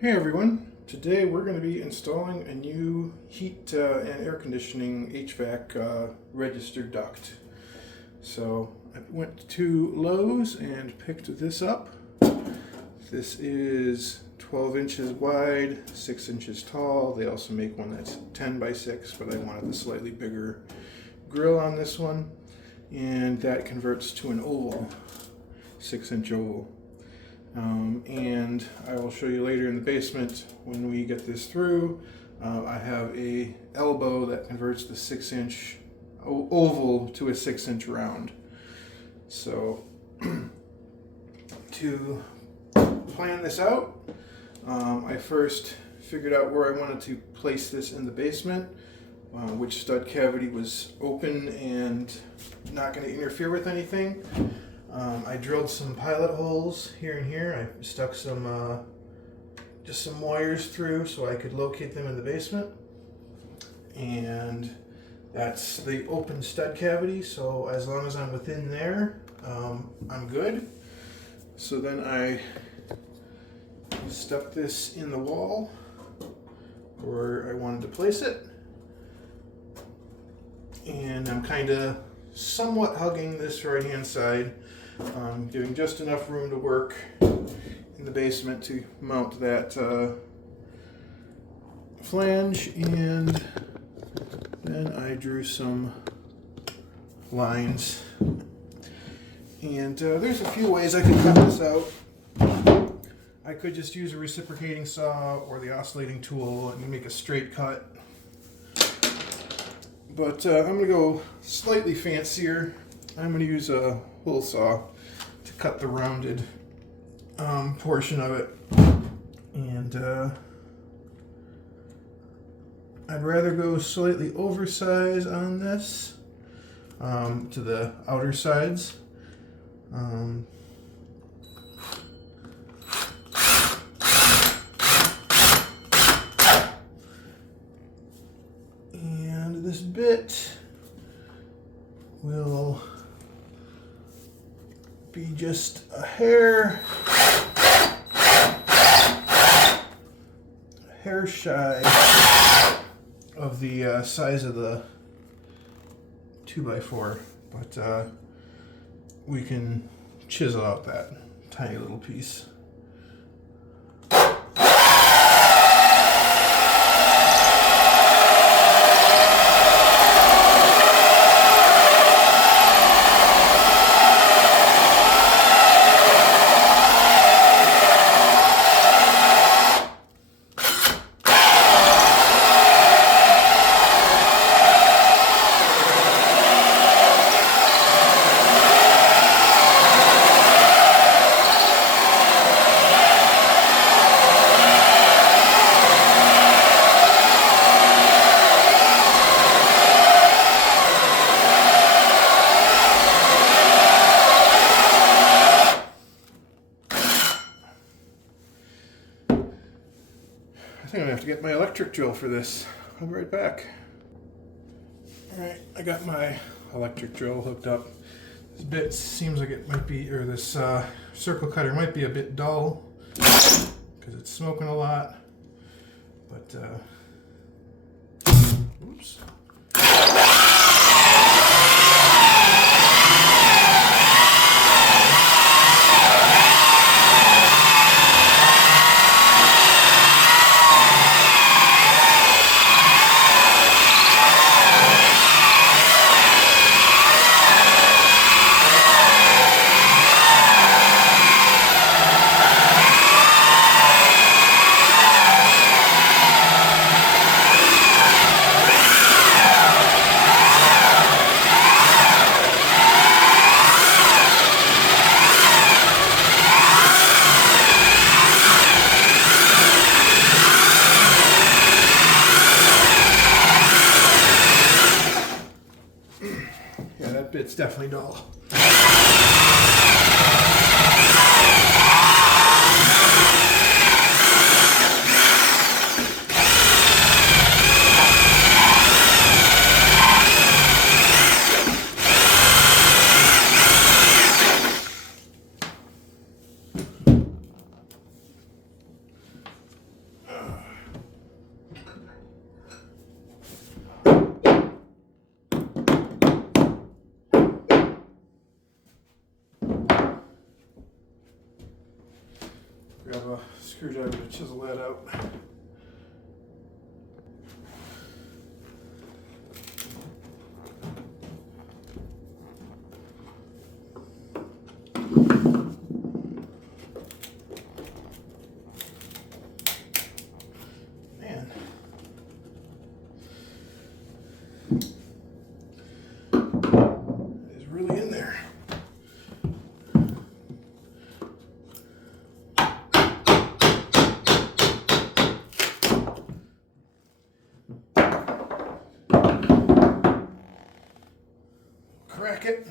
Hey everyone, today we're going to be installing a new heat and air conditioning HVAC register duct. So I went to Lowe's and picked this up. This is 12 inches wide, 6 inches tall. They also make one that's 10 by 6, but I wanted the slightly bigger grill on this one. And that converts to an oval, 6-inch oval. And I will show you later in the basement when we get this through. I have a elbow that converts the 6-inch oval to a 6-inch round. So to plan this out, I first figured out where I wanted to place this in the basement, which stud cavity was open and not going to interfere with anything. I drilled some pilot holes here and here. I stuck some just some wires through so I could locate them in the basement. And that's the open stud cavity, so as long as I'm within there, I'm good. So then I stuck this in the wall where I wanted to place it. And I'm kind of somewhat hugging this right-hand side, giving just enough room to work in the basement to mount that flange, and then I drew some lines. And there's a few ways I could cut this out. I could just use a reciprocating saw or the oscillating tool and make a straight cut. But I'm going to go slightly fancier. I'm going to use a hole saw to cut the rounded portion of it. And I'd rather go slightly oversized on this to the outer sides. And this bit will be just a hair shy of the size of the 2x4, but we can chisel out that tiny little piece. I think I'm going to have to get my electric drill for this. I'll be right back. Alright, I got my electric drill hooked up. This bit seems like it might be, or this circle cutter might be a bit dull because it's smoking a lot. But, oops. Yeah, that bit's definitely dull. Grab a screwdriver to chisel that out. Man. It's really in there. Crack it.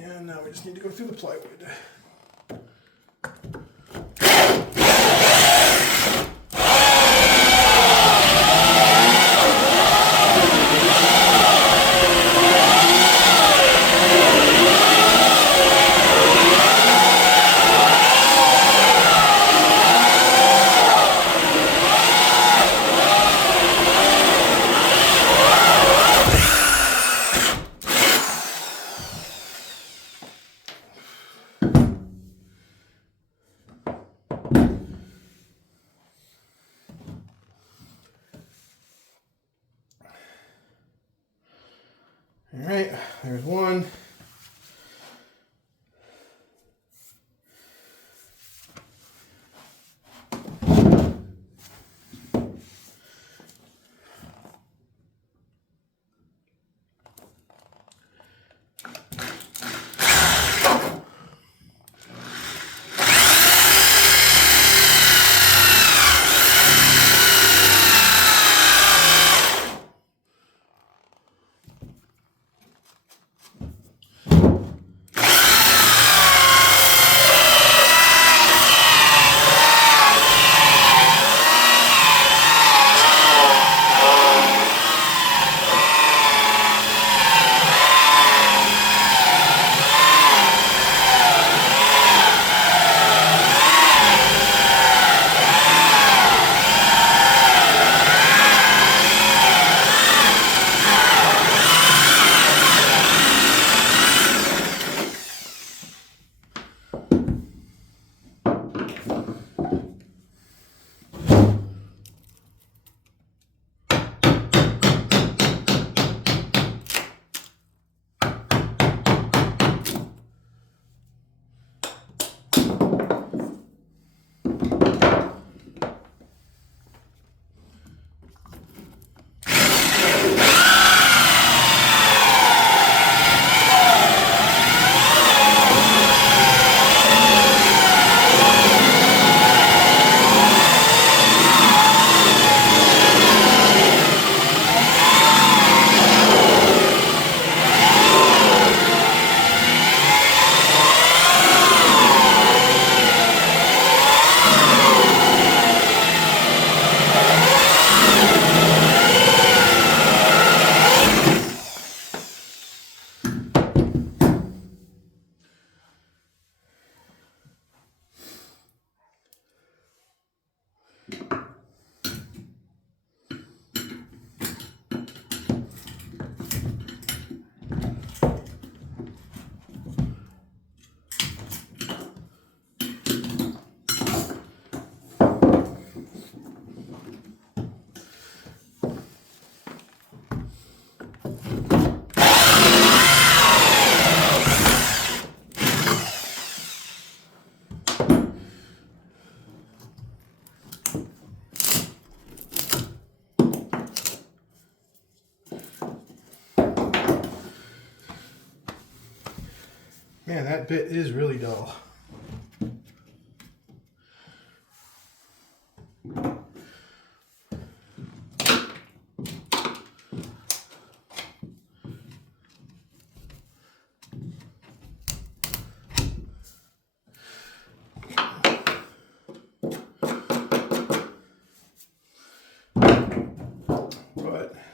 And now we just need to go through the plywood. All right, there's one. Man, that bit is really dull.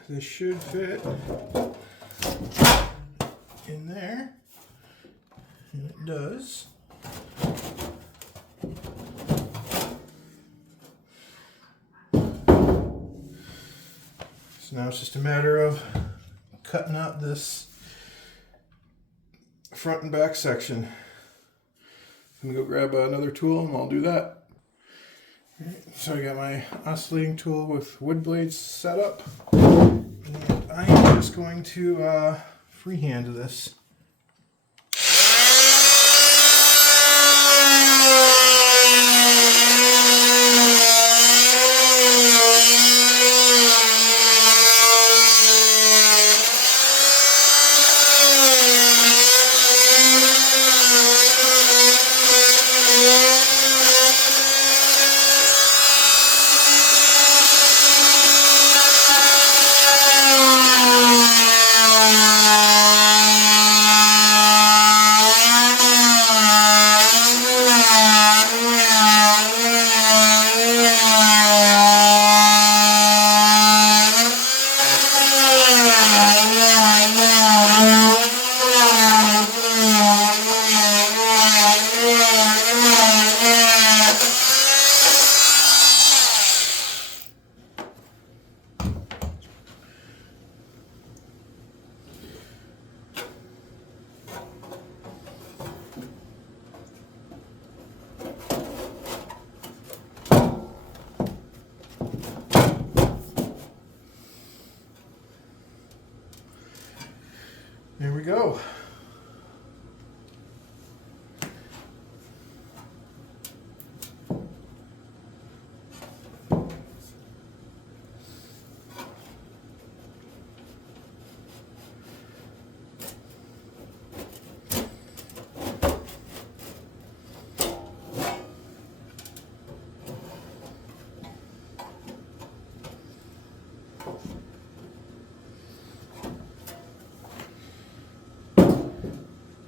this should fit in there, and it does. So now it's just a matter of cutting out this front and back section. I'm gonna go grab another tool and I'll do that. So I got my oscillating tool with wood blades set up, and I am just going to freehand this. There we go.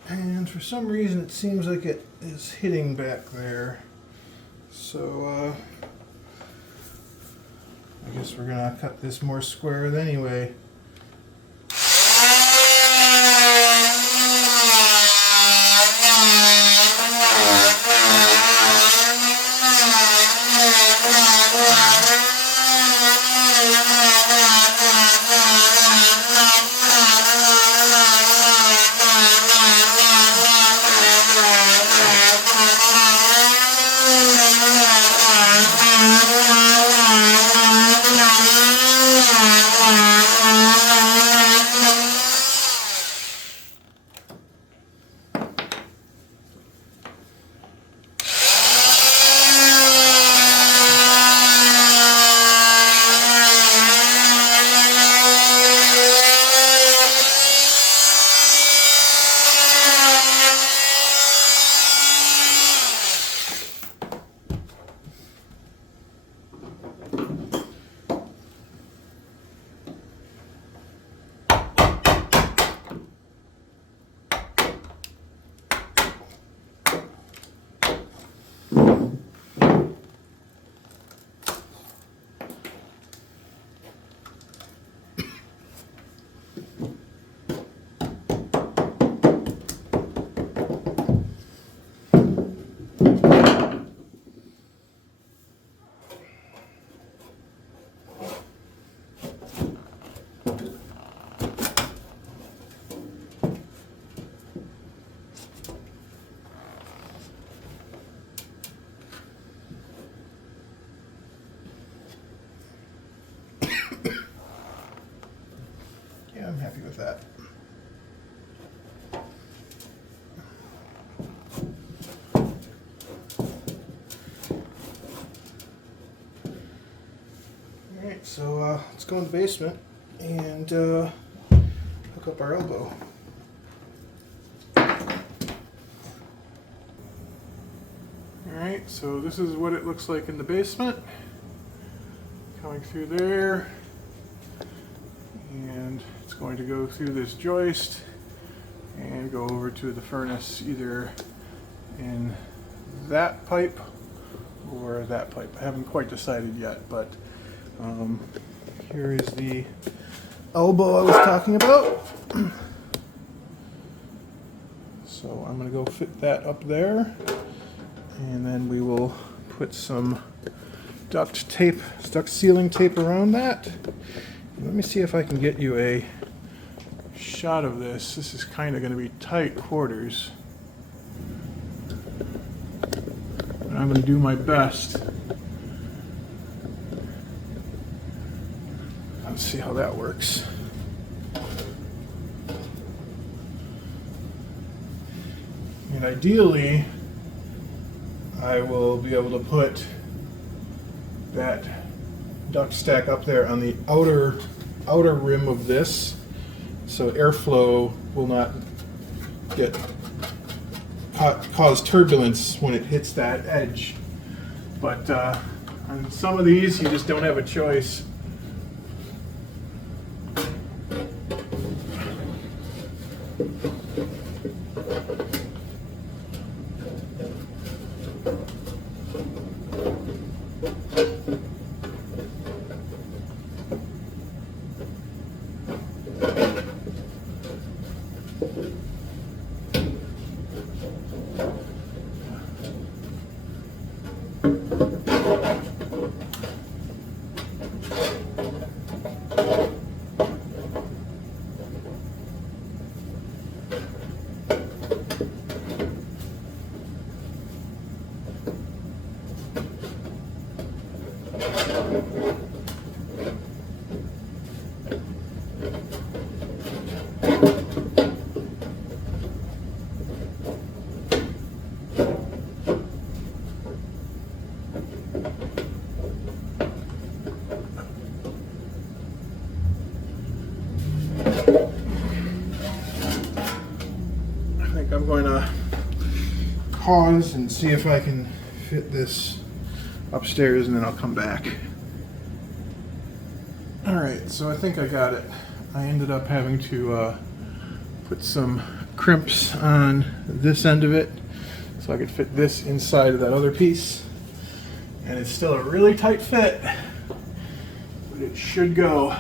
And for some reason it seems like it is hitting back there. So I guess we're gonna cut this more square anyway. Yeah, I'm happy with that. Alright, so let's go in the basement and hook up our elbow. Alright, so this is what it looks like in the basement. Coming through there, and it's going to go through this joist and go over to the furnace, either in that pipe or that pipe. I haven't quite decided yet, but here is the elbow I was talking about. So I'm going to go fit that up there, and then we will put some duct tape, duct sealing tape around that. Let me see if I can get you a shot of this. This is kind of going to be tight quarters, but I'm going to do my best. Let's see how that works. And ideally, I will be able to put that duct stack up there on the outer rim of this, so airflow will not cause turbulence when it hits that edge. But on some of these, you just don't have a choice. I'm going to pause and see if I can fit this upstairs, and then I'll come back. Alright, so I think I got it. I ended up having to put some crimps on this end of it so I could fit this inside of that other piece. And it's still a really tight fit, but it should go.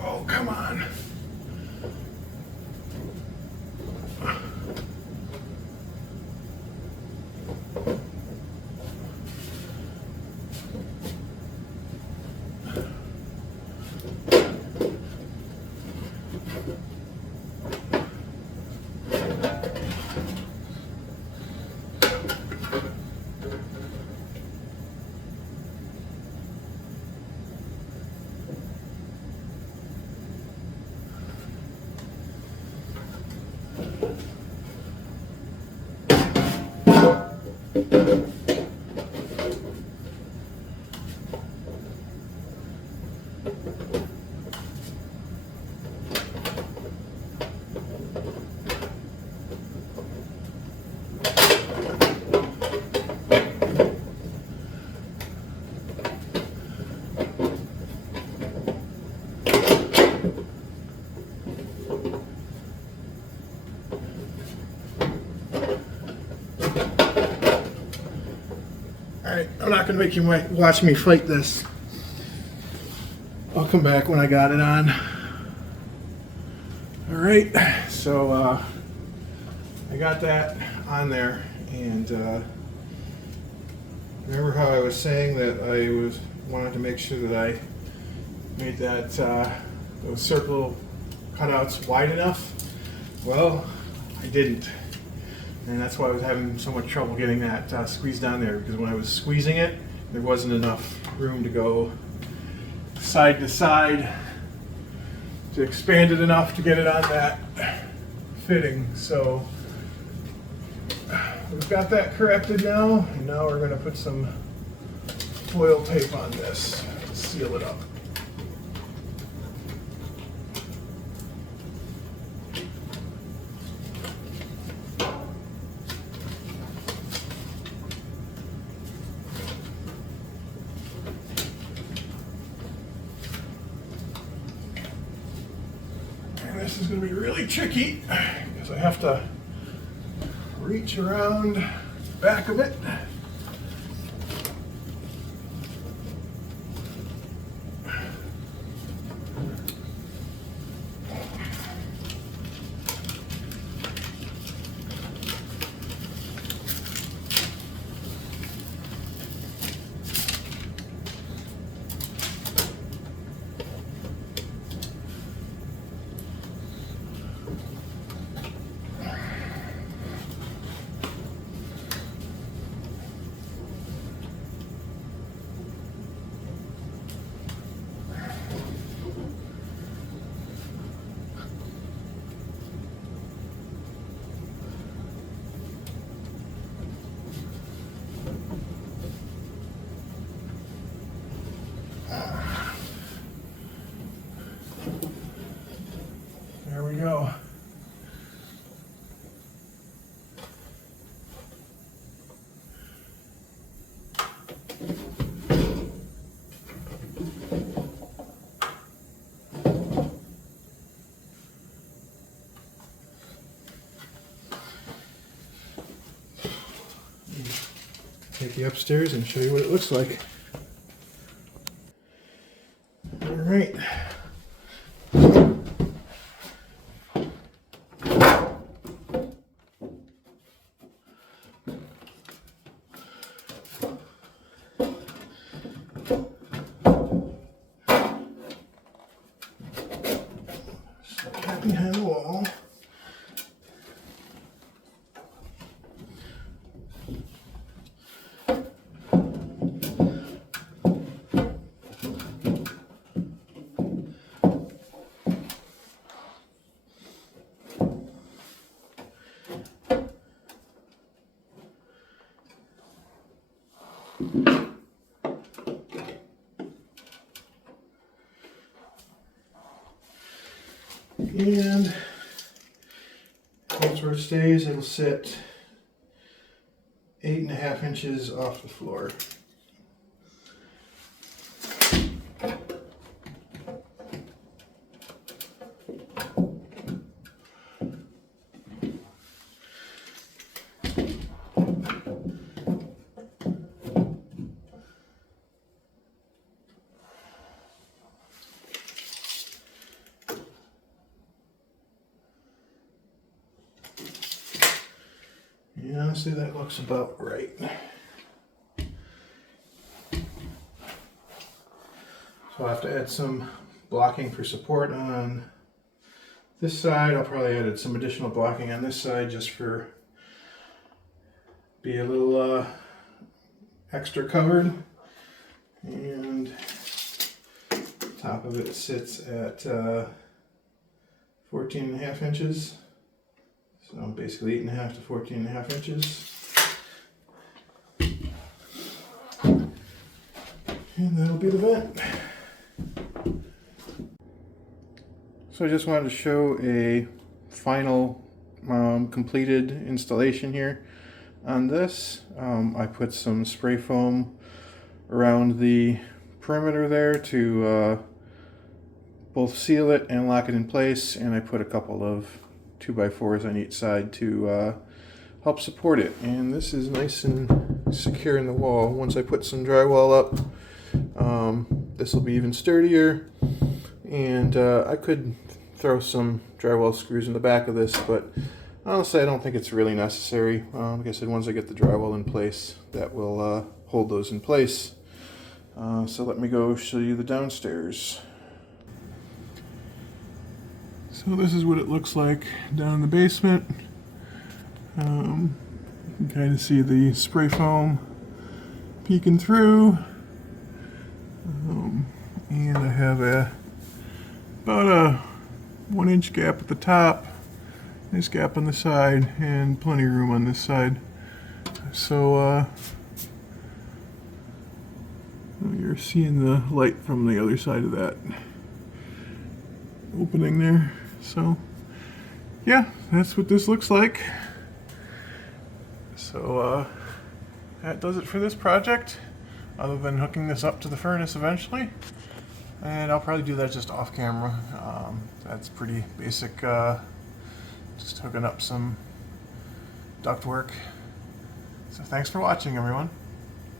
Oh, come on. I'm not going to make you watch me fight this. I'll come back when I got it on. All right, so I got that on there, and remember how I was saying that I wanted to make sure that I made that those circle cutouts wide enough? Well, I didn't, and that's why I was having so much trouble getting that squeezed down there, because when I was squeezing it, there wasn't enough room to go side to side to expand it enough to get it on that fitting. So we've got that corrected now, and now we're going to put some foil tape on this to seal it up. This is going to be really tricky because I have to reach around the back of it. There we go. Take you upstairs and show you what it looks like. All right. Stick that behind the wall. And that's where it stays. It'll sit 8.5 inches off the floor. Yeah, honestly, that looks about right. So I'll have to add some blocking for support on this side. I'll probably add some additional blocking on this side just for be a little extra covered. And top of it sits at 14.5 inches. So basically 8.5 to 14.5 inches. And that'll be the vent. So I just wanted to show a final completed installation here on this. I put some spray foam around the perimeter there to both seal it and lock it in place, and I put a couple of 2x4s on each side to help support it. And this is nice and secure in the wall. Once I put some drywall up, this will be even sturdier, and I could throw some drywall screws in the back of this, but honestly I don't think it's really necessary. Like I said, once I get the drywall in place, that will hold those in place. So let me go show you the downstairs. So this is what it looks like down in the basement. You can kind of see the spray foam peeking through. And I have about a 1-inch gap at the top, nice gap on the side, and plenty of room on this side. So you're seeing the light from the other side of that opening there. So yeah, that's what this looks like. So that does it for this project, other than hooking this up to the furnace eventually. And I'll probably do that just off camera. That's pretty basic, just hooking up some duct work. So thanks for watching, everyone.